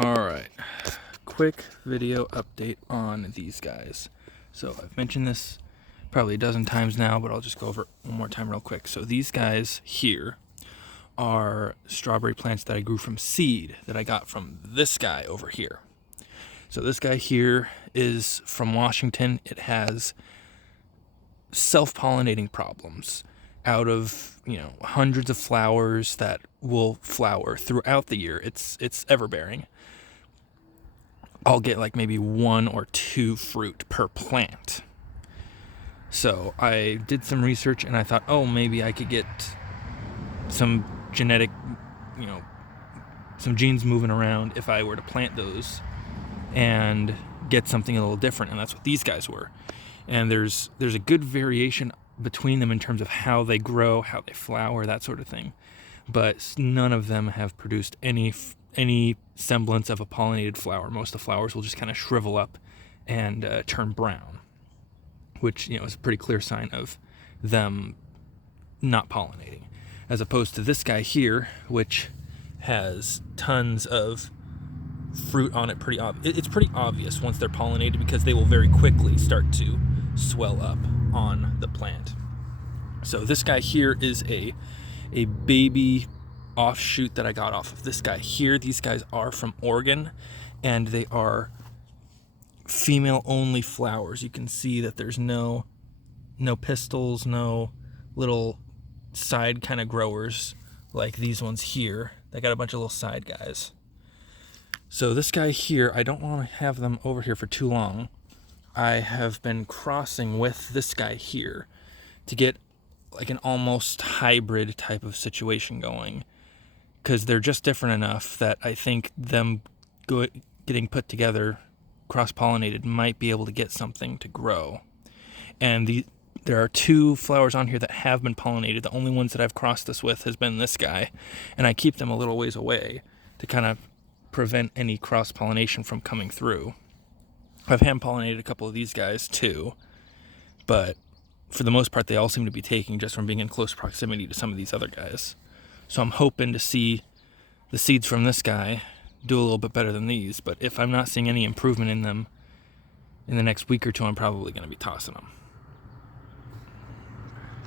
Alright, quick video update on these guys. So I've mentioned this probably a dozen times now, but I'll just go over it one more time real quick. So these guys here are strawberry plants that I grew from seed that I got from this guy over here. So this guy here is from Washington. It has self-pollinating problems. Out of, hundreds of flowers that will flower throughout the year, it's ever-bearing, I'll get like maybe 1 or 2 fruit per plant. So I did some research and I thought, maybe I could get some genetic, some genes moving around if I were to plant those and get something a little different. And that's what these guys were. And there's a good variation between them in terms of how they grow, how they flower, that sort of thing. But none of them have produced any semblance of a pollinated flower. Most of the flowers will just kind of shrivel up and turn brown, which is a pretty clear sign of them not pollinating, as opposed to this guy here, which has tons of fruit on it. It's pretty obvious once they're pollinated because they will very quickly start to swell up on the plant. So this guy here is a baby offshoot that I got off of this guy here. These guys are from Oregon, and they are female only flowers. You can see that there's no pistils, no little side kind of growers like these ones here. They got a bunch of little side guys. So this guy here, I don't want to have them over here for too long. I have been crossing with this guy here to get like an almost hybrid type of situation going, because they're just different enough that I think them getting put together, cross-pollinated, might be able to get something to grow. And there are 2 flowers on here that have been pollinated. The only ones that I've crossed this with has been this guy, and I keep them a little ways away to kind of prevent any cross-pollination from coming through. I've hand-pollinated a couple of these guys too, but for the most part they all seem to be taking just from being in close proximity to some of these other guys. So I'm hoping to see the seeds from this guy do a little bit better than these, but if I'm not seeing any improvement in them in the next week or 2, I'm probably going to be tossing them.